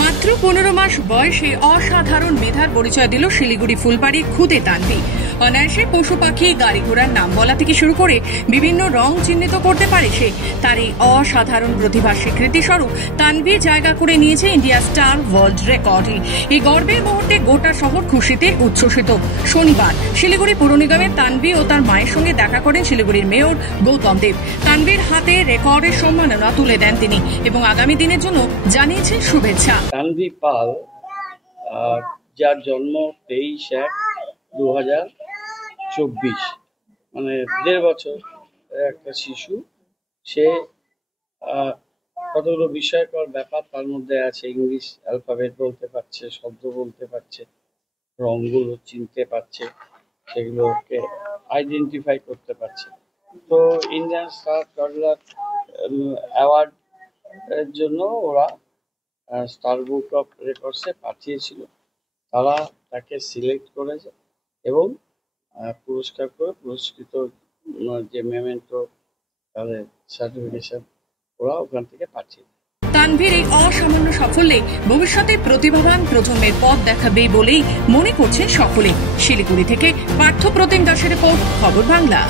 মাত্র 15 মাস বয়সে অসাধারণ মেধার পরিচয় দিল শিলিগুড়ি ফুলবাড়ির খুদে তানভি। অনায়াসে পশু পাখি গাড়ি ঘোড়ার নাম বলা থেকে শুরু করে বিভিন্ন রং চিহ্নিত করতে পারে সে। তার এই অসাধারণ প্রতিভার স্বীকৃতি স্বরূপ তানভি জায়গা করে নিয়েছে ইন্ডিয়া স্টার ওয়ার্ল্ড রেকর্ডে। এই গর্বের মুহূর্তে গোটা শহর খুশিতে উচ্ছ্বসিত। শনিবার শিলিগুড়ি পৌর নিগমের তানভি ও তার মায়ের সঙ্গে দেখা করেন শিলিগুড়ির মেয়র গৌতম দেব। তানভির হাতে রেকর্ডের সম্মাননা তুলে দেন তিনি এবং আগামী দিনের জন্য জানিয়েছেন শুভেচ্ছা। তানভি পাল, যার জন্ম 23/1/2024, মানে 1.5 বছর একটা শিশু। সে কতগুলো বিষয়কর ব্যাপার তার মধ্যে আছে। ইংলিশ অ্যালফাবেট বলতে পারছে, শব্দ বলতে পারছে, রঙগুলো চিনতে পারছে, সেগুলোকে আইডেন্টিফাই করতে পারছে। তো ইন্ডিয়ান স্টার টডলার অ্যাওয়ার্ড এর জন্য ওরা স্টার বুক অফ রেকর্ডসে পাঠিয়েছিল। তারা তাকে সিলেক্ট করেছে এবং পুরস্কার করে পুরস্কৃত যে মেমেন্টো, তাদের সার্টিফিকেশন ওরা ওখান থেকে পাঠিয়ে। তানভির এই অসামান্য সাফল্যে ভবিষ্যতে প্রতিভাবান প্রজন্মের পথ দেখাবে বলেই মনে করছেন সকলে। শিলিগুড়ি থেকে পার্থ প্রতিম দাসের রিপোর্ট, খবর বাংলা।